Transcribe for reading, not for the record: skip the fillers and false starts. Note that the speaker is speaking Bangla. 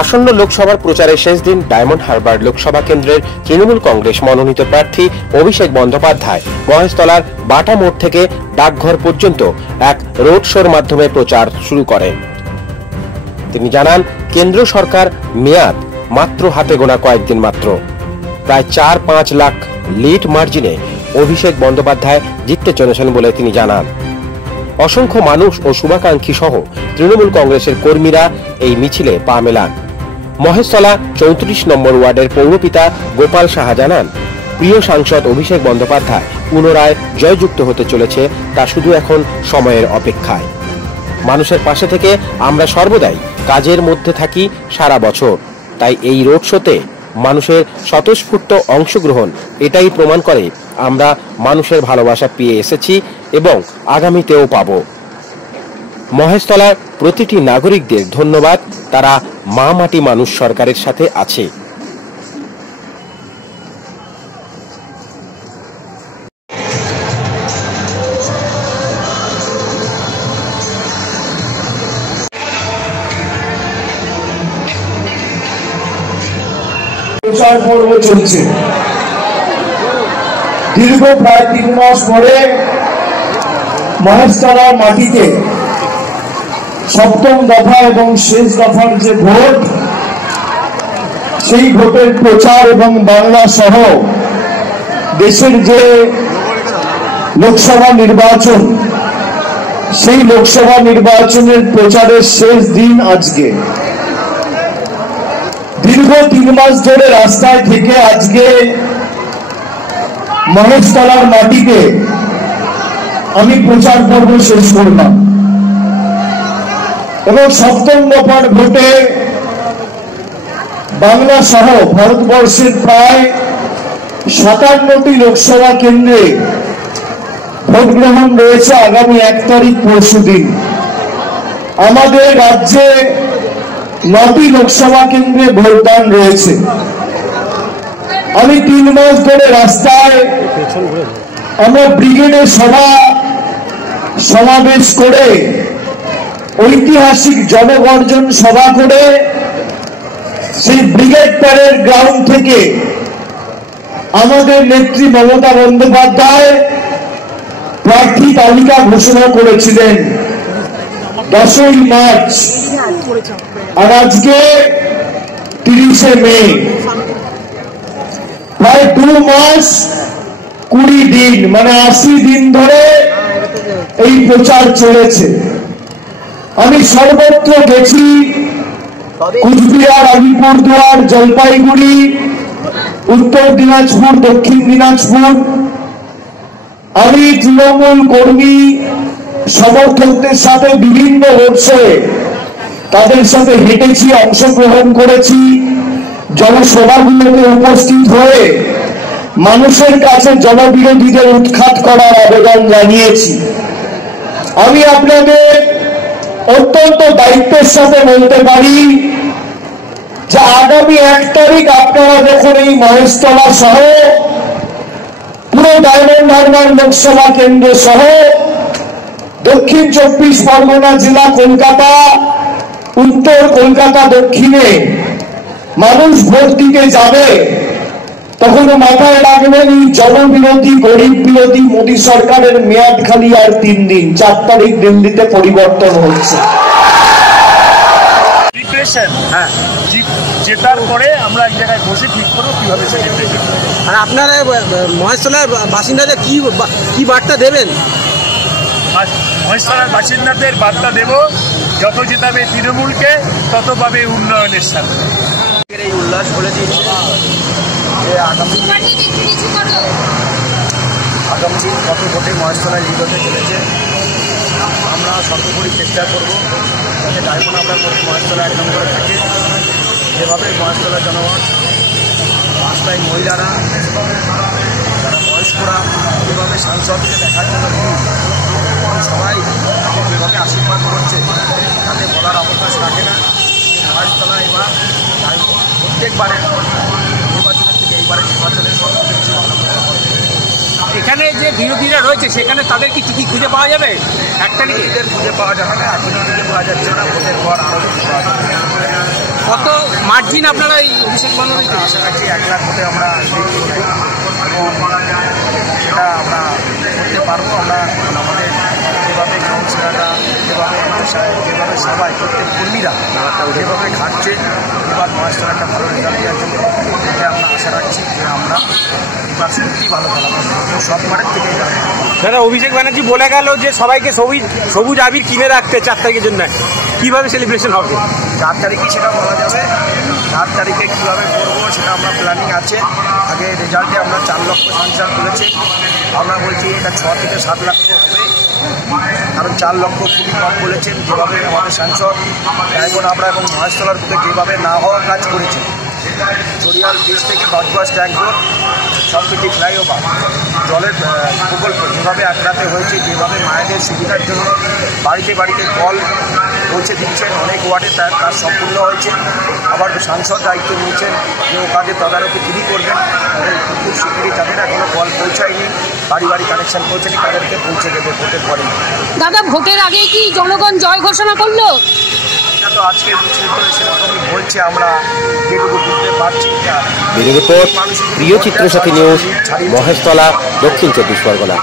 আসন্ন লোকসভার প্রচারের শেষ দিন ডায়মন্ড হারবার লোকসভা কেন্দ্রের তৃণমূল কংগ্রেস মনোনীত প্রার্থী অভিষেক বন্দ্যোপাধ্যায় মহেশতলার বাটা মোড় থেকে ডাকঘর পর্যন্ত এক রোড শোর মাধ্যমে প্রচার শুরু করেন। তিনি জানান, কেন্দ্র সরকার মেয়াদ মাত্র হাতে গোনা কয়েকদিন মাত্র। প্রায় 4-5 লাখ লিড মার্জিনে অভিষেক বন্দ্যোপাধ্যায় জিততে চলেছেন বলে তিনি জানান। অসংখ্য মানুষ ও শুভাকাঙ্ক্ষী সহ তৃণমূল কংগ্রেসের কর্মীরা এই মিছিলে পা মেলান। মহেশতলা 34 নম্বর ওয়ার্ডের পৌরপিতা গোপাল সাহা জানান, প্রিয় সাংসদ অভিষেক বন্দ্যোপাধ্যায় পুনরায় জয়যুক্ত হতে চলেছে, তা শুধু এখন সময়ের অপেক্ষায়। মানুষের পাশে থেকে আমরা সর্বদাই কাজের মধ্যে থাকি সারা বছর, তাই এই রোড শোতে মানুষের স্বতঃস্ফূর্ত অংশগ্রহণ এটাই প্রমাণ করে আমরা মানুষের ভালোবাসা পেয়ে এসেছি এবং আগামীতেও পাব। মহেশতলার প্রতিটি নাগরিকদের ধন্যবাদ, তারা মা মাটি মানুষ সরকারের সাথে আছে। প্রচার পর্ব চলছে। দীর্ঘ প্রায় 3 মাস পরে মহেশতলার মাটিতে সপ্তম দফা এবং শেষ দফার যে ভোট, সেই ভোটের প্রচার এবং বাংলা সহ দেশের যে লোকসভা নির্বাচন, সেই লোকসভা নির্বাচনের প্রচারের শেষ দিন আজকে। দীর্ঘ 3 মাস ধরে রাস্তায় থেকে আজকে মহেশতলার মাটিতে আমি প্রচার পর্ব শেষ করলাম এবং সপ্তম দফার ভোটে বাংলা সহ ভারতবর্ষের প্রায় 57টি লোকসভা কেন্দ্রে ভোট গ্রহণ রয়েছে আগামী 1 তারিখ পরশুদিন। আমাদের রাজ্যে 9টি লোকসভা কেন্দ্রে ভোটদান রয়েছে। আমি 3 মাস ধরে রাস্তায় আমরা ব্রিগেডে সমাবেশ করে, ঐতিহাসিক জনগর্জন সভা করে, সেই ব্রিগেড প্যারেড গ্রাউন্ড থেকে আমাদের নেত্রী মমতা বন্দ্যোপাধ্যায় প্রার্থী তালিকা ঘোষণা করেছিলেন 10ই মার্চ, আর আজকে 30শে মে। প্রায় 2 মাস 20 দিন, মানে 80 দিন ধরে এই প্রচার চলেছে। আমি সর্বত্র গেছি, কুচবিহার, আলিপুরদুয়ার, জলপাইগুড়ি, উত্তর দিনাজপুর, দক্ষিণ দিনাজপুর। আমি তৃণমূল কর্মী সমর্থকদের সাথে বিভিন্ন রোড শোয়ে তাদের সাথে হেঁটেছি, অংশগ্রহণ করেছি, জনসভাগুলোতে উপস্থিত হয়ে মানুষের কাছে জনবিরোধীদের উৎখাত করার আবেদন জানিয়েছি। আমি আপনাদের অত্যন্ত দায়িত্বের সাথে বলতে পারি যে আগামী 1 তারিখ আপনারা যখন এই মহেশতলা সহ পুরো ডায়মন্ড হারবার লোকসভা কেন্দ্র সহ দক্ষিণ 24 পরগনা জেলা, কলকাতা, উত্তর কলকাতা দক্ষিণে মানুষ ভোট দিতে যাবে, তখন মাথায় রাখবেন এই জনবিরোধী, গরিব বিরোধী মোদী সরকারের মেয়াদ খালি আর 3 দিন। 4 তারিখ দিল্লিতে পরিবর্তন হচ্ছে। জেতার পরে আমরা এক জায়গায় বসে ঠিক করবো কিভাবে সে জিতবে। আর আপনারা মহেশতলার বাসিন্দাদের কি বার্তা দেবেন? মহেশতলার বাসিন্দাদের বার্তা দেব, যত জেতাবে তৃণমূলকে তত পাবে উন্নয়নের সাথে। এই উল্লাস বলে দিয়েছে যে আগামী দিন কত ভোটে মহেশতলায় লিড হতে চলেছে। আমরা সর্বোপরি চেষ্টা করব যাতে ডায়মন্ড আমরা মহেশতলা 1 নম্বরে থাকে। যেভাবে মহেশতলার জনগণ, রাস্তায় মহিলারা, যারা বয়স্করা যেভাবে সাংসদকে দেখার জন্য সবাই যেভাবে আশীর্বাদ করছে, তাতে বলার অবকাশ থাকে না। মহেশতলা এবার প্রত্যেকবারের নির্বাচনের থেকে এইবারের নির্বাচনের এখানে যে বিরোধীরা রয়েছে সেখানে তাদের কি খুঁজে পাওয়া যাবে? 1 তারিখে খুঁজে পাওয়া যাবে না, এখনো খুঁজে পাওয়া যাচ্ছে না। ভোটের পর আরো খুঁজে পাওয়া যাবে। কত মার্জিন আপনারা এই অভিষেক ব্যানার্জি আশা রাখছি 1 লাখ ভোটে আমরা জিততে চাই এবং সেটা আমরা করতে পারবো। আমরা আমাদের যেভাবে কাউন্সিলাররা, যেভাবে এমপি সাহেব, যেভাবে সবাই প্রত্যেক কর্মীরা যেভাবে খাটছে, এবার মহেশতলা একটা ভালো রেজাল্ট দেওয়ার জন্য এটা আমরা আশা রাখছি যে আমরা এবার সত্যি ভালো খেলাবো এবং সববারের থেকে দাদা অভিষেক ব্যানার্জি বলে গেল যে সবাইকে সবুজ আবির কিনে রাখতে 4 তারিখের জন্য, কিভাবে সেলিব্রেশন হবে? 4 তারিখে সেটা বলা যাবে। 4 তারিখে কীভাবে করবো সেটা আমরা প্ল্যানিং আছে। আগে রেজাল্টে আমরা 4 লক্ষ সংসার তুলেছি, আমরা বলছি এটা 6 থেকে 7 লক্ষ হবে, কারণ 4 লক্ষ খুবই কম বলেছেন। যেভাবে আমাদের সাংসদ ডায়মন্ড হাবড়া এবং মহেশতলার বুকে যেভাবে না হওয়ার কাজ করেছে, চরিয়াল ব্রিজ থেকে বাগবাস ট্যাঙ্ক রোড সবকিছু ফ্লাইওভার, জলের প্রকল্প যেভাবে একরাতে হয়েছে, যেভাবে মায়েদের সুবিধার জন্য বাড়িতে বাড়িতে কল পৌঁছে দিচ্ছেন, অনেক ওয়ার্ডে তার কাজ সম্পূর্ণ হয়েছে। আবার সাংসদ দায়িত্ব নিয়েছেন যে ও কাজে তদারকি তিনি করবেন এবং খুব শীঘ্রই তাদের এখনও কল পৌঁছায়নি, বাড়ি বাড়ি কানেকশন পৌঁছায়নি, তাদেরকে পৌঁছে দেবে ভোটের পরে। দাদা ভোটের আগেই কি জনগণ জয় ঘোষণা করলো? এটা তো আজকে মিছিল করে সেরকমই বলছে, আমরা যেটুকু বুঝতে পারছি। ব্যুরো রিপোর্ট, প্রিয় চিত্রসাথী নিউজ, মহেশতলা, দক্ষিণ 24 পরগনা।